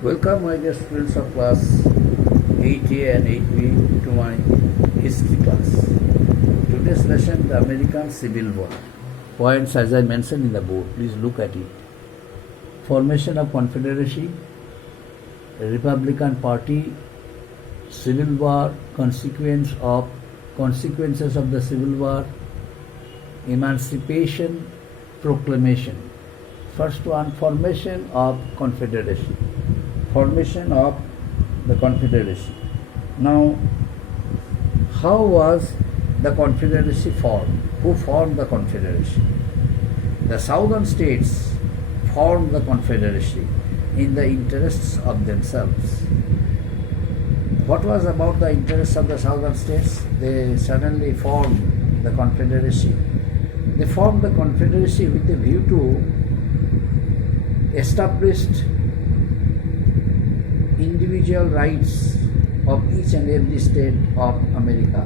Welcome, my dear students of class 8A and 8B to my history class. Today's lesson, the American Civil War. Points as I mentioned in the board, please look at it. Formation of Confederation, Republican Party, Civil War, consequences of the Civil War, Emancipation Proclamation. First one, formation of Confederation. Formation of the Confederation. Now, how was the Confederacy formed? Who formed the Confederation? The southern states formed the Confederacy in the interests of themselves. What was about the interests of the southern states? They suddenly formed the Confederacy. They formed the Confederacy with a view to establish individual rights of each and every state of America.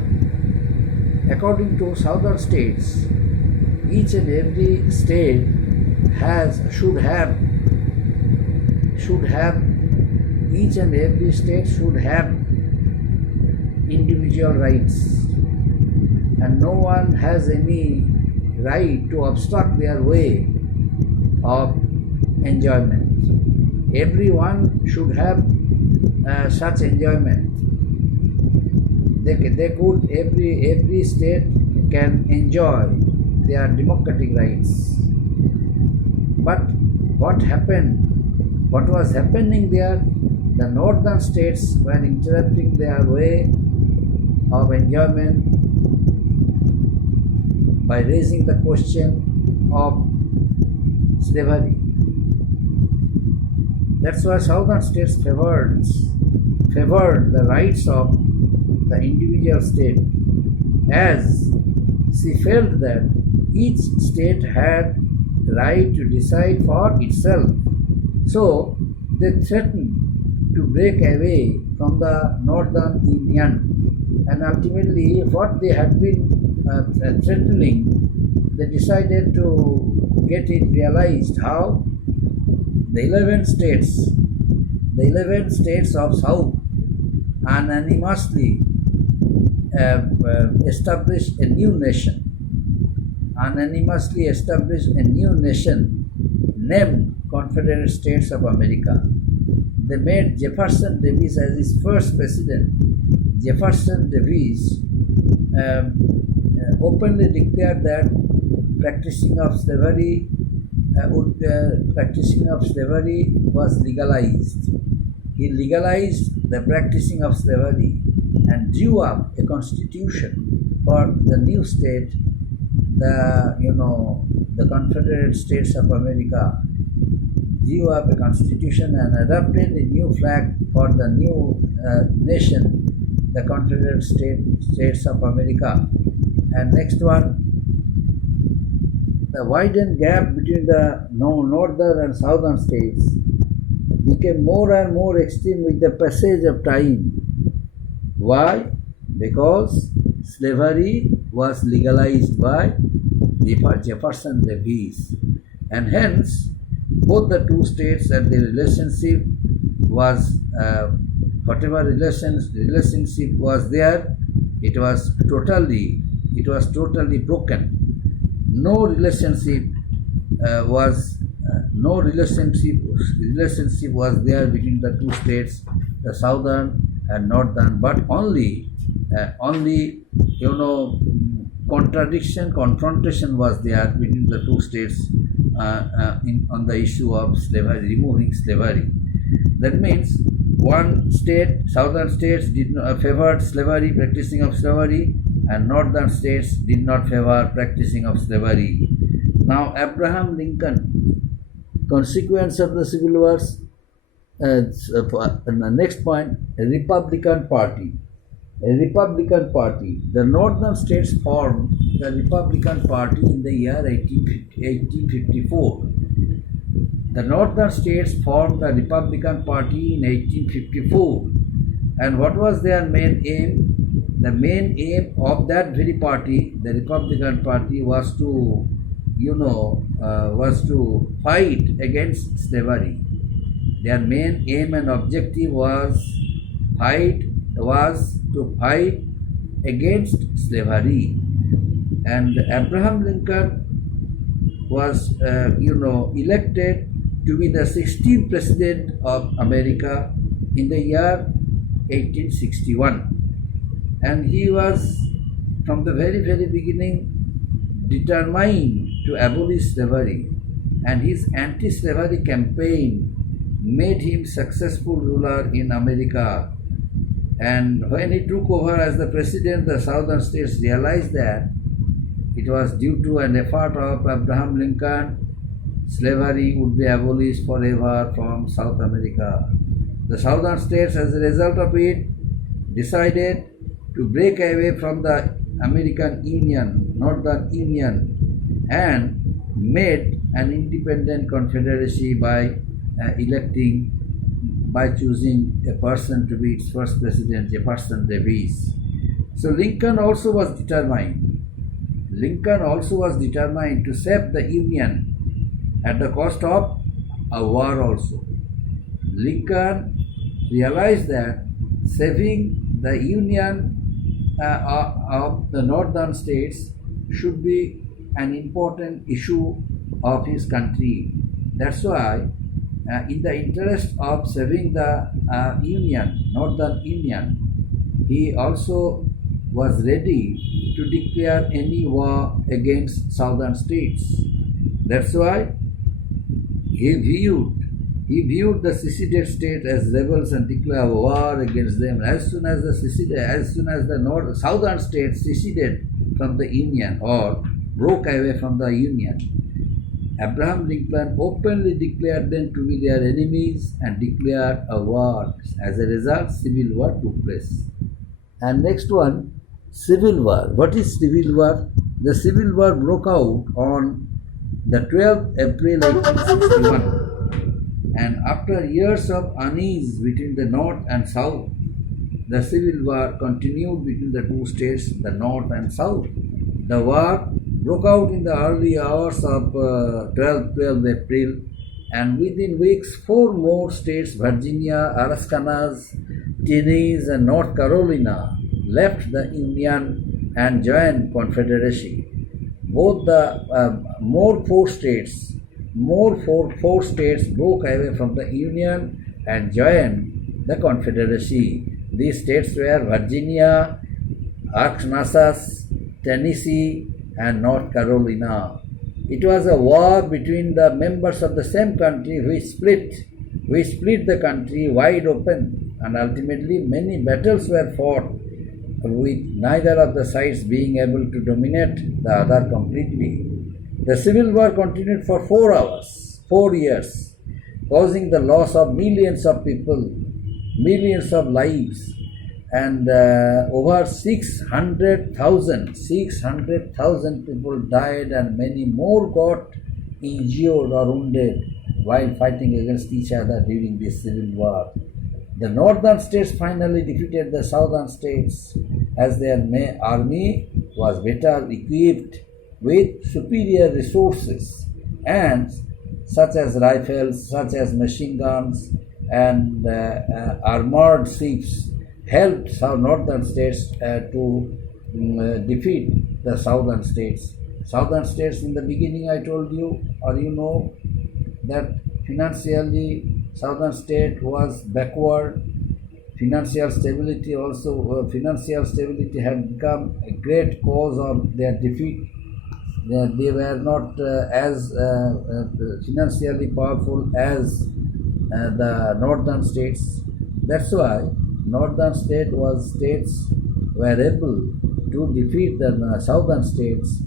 According to southern states, each and every state should have individual rights, and no one has any right to obstruct their way of enjoyment. Everyone should have such enjoyment. Every state can enjoy their democratic rights. But what was happening there? The northern states were interrupting their way of enjoyment by raising the question of slavery. That's why southern states favored the rights of the individual state, as she felt that each state had right to decide for itself. So they threatened to break away from the Northern Union, and ultimately what they had been threatening, they decided to get it realized. How? The 11 states of South unanimously established a new nation named Confederate States of America. They made Jefferson Davis as its first president. Jefferson Davis openly declared that practicing of slavery was legalized. He legalized the practicing of slavery and drew up a constitution for the new state, the Confederate States of America. Drew up a constitution and adopted a new flag for the new nation, the Confederate States of America. And next one, the widened gap between the northern and southern states became more and more extreme with the passage of time. Why? Because slavery was legalized by Jefferson Davis, and hence both the two states and the relationship was whatever relationship was there, it was totally broken. No relationship was there between the two states, the southern and northern, but only confrontation was there between the two states on the issue of slavery, removing slavery. That means one state, southern states favored slavery, practicing of slavery, and northern states did not favor practicing of slavery. Now, Abraham Lincoln, consequence of the Civil Wars. The next point, a Republican Party. The northern states formed the Republican Party in the year 1854. The northern states formed the Republican Party in 1854. And what was their main aim? The main aim of that very party, the Republican Party, was to fight against slavery. Their main aim and objective was to fight against slavery. And Abraham Lincoln was, elected to be the 16th president of America in the year 1861. And he was, from the very, very beginning, determined to abolish slavery. And his anti-slavery campaign made him successful ruler in America. And when he took over as the president, the southern states realized that it was due to an effort of Abraham Lincoln, slavery would be abolished forever from South America. The southern states, as a result of it, decided to break away from the American Union, Northern Union, and made an independent confederacy by choosing a person to be its first president, Jefferson Davis. So Lincoln also was determined to save the Union at the cost of a war also. Lincoln realized that saving the Union of the northern states should be an important issue of his country. That's why, in the interest of saving the Northern Union, he also was ready to declare any war against southern states. That's why he viewed the seceded state as rebels and declared war against them. As soon as the southern states seceded from the Union or broke away from the Union, Abraham Lincoln openly declared them to be their enemies and declared a war. As a result, civil war took place. And next one, civil war. What is civil war? The civil war broke out on the 12th April 1861. And after years of unease between the North and South, the civil war continued between the two states, the North and South. The war broke out in the early hours of 12 April, and within weeks 4 more states, Virginia, Alaska, Tennessee and North Carolina, left the Union and joined Confederacy. Both the more four states broke away from the Union and joined the Confederacy. These states were Virginia, Arkansas, Tennessee, and North Carolina. It was a war between the members of the same country which split the country wide open, and ultimately many battles were fought with neither of the sides being able to dominate the other completely. The civil war continued for 4 years, causing the loss of millions of people, millions of lives, and over 600,000 people died, and many more got injured or wounded while fighting against each other during this civil war. The northern states finally defeated the southern states as their army was better equipped with superior resources, and such as rifles, such as machine guns and armored ships helped some northern states to defeat the southern states. Southern states, in the beginning I told you, or you know, that financially southern state was backward. Financial stability had become a great cause of their defeat. They were not as financially powerful as the northern states. That's why northern states were able to defeat the southern states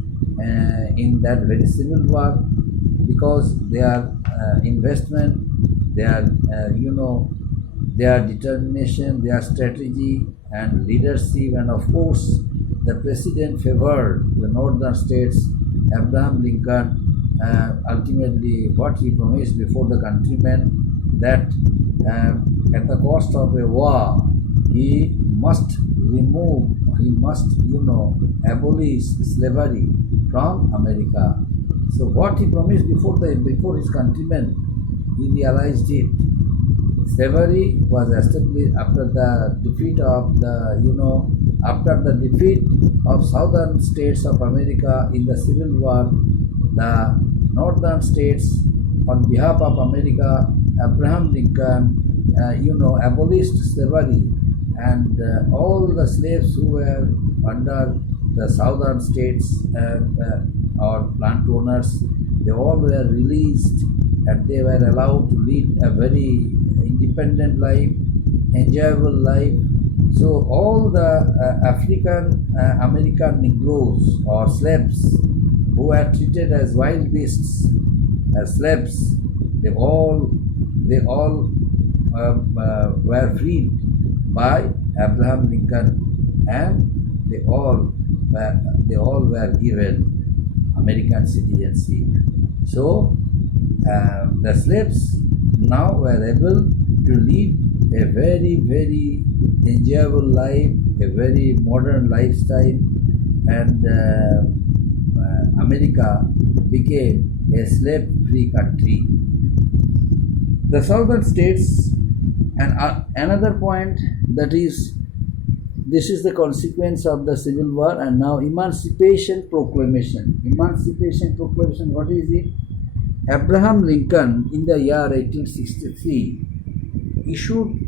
in that very civil war, because their investment, their determination, their strategy and leadership, and of course the president favored the northern states. Abraham Lincoln ultimately what he promised before the countrymen, that at the cost of a war he must abolish slavery from America. So what he promised before his countrymen, he realized it. Slavery was established after the defeat of after the defeat of southern states of America in the Civil War. The northern states, on behalf of America, Abraham Lincoln, abolished slavery, and all the slaves who were under the southern states or plant owners, they all were released and they were allowed to lead a very independent life, enjoyable life. So all the African American Negroes or slaves who were treated as wild beasts, as slaves, they all were freed by Abraham Lincoln, and they all were given American citizenship. So the slaves now were able to lead a very, very enjoyable life, a very modern lifestyle, and America became a slave-free country. The southern states, and another point, that is, this is the consequence of the Civil War. And now Emancipation Proclamation. Emancipation Proclamation, what is it? Abraham Lincoln in the year 1863 issued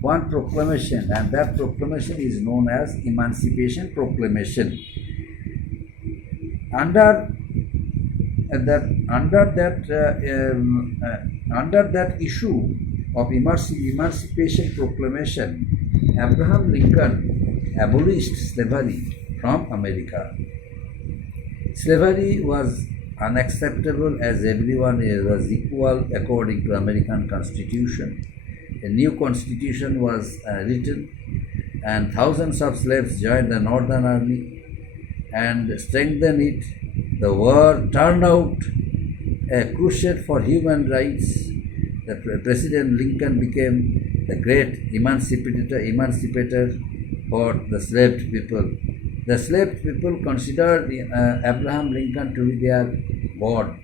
one proclamation, and that proclamation is known as Emancipation Proclamation. Under that issue of Emancipation Proclamation, Abraham Lincoln abolished slavery from America. Slavery was unacceptable as everyone was equal according to American Constitution. A new constitution was written, and thousands of slaves joined the Northern Army and strengthened it. The war turned out a crusade for human rights. The President Lincoln became the great emancipator for the slave people. The slave people considered Abraham Lincoln to be their God.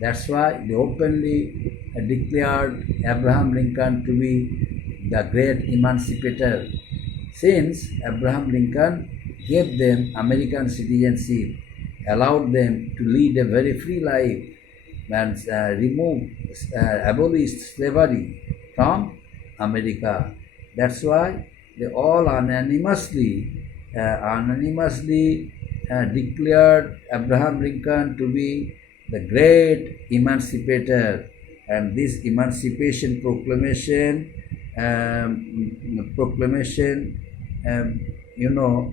That's why they openly declared Abraham Lincoln to be the great emancipator. Since Abraham Lincoln gave them American citizenship, allowed them to lead a very free life, and abolished slavery from America. That's why they all unanimously declared Abraham Lincoln to be the great emancipator. And this Emancipation Proclamation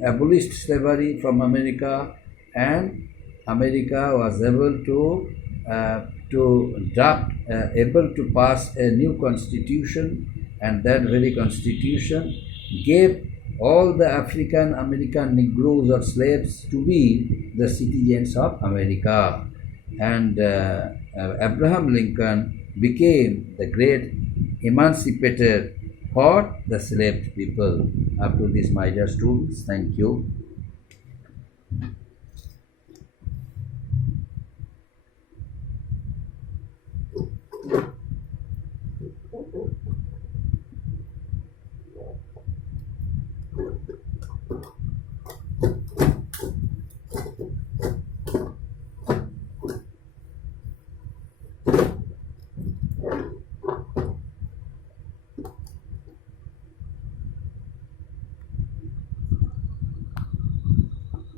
abolished slavery from America, and America was able to pass a new constitution, and that very constitution gave all the African American Negroes or slaves to be the citizens of America. And Abraham Lincoln became the great emancipator for the slave people. Up to this, my dear students, thank you.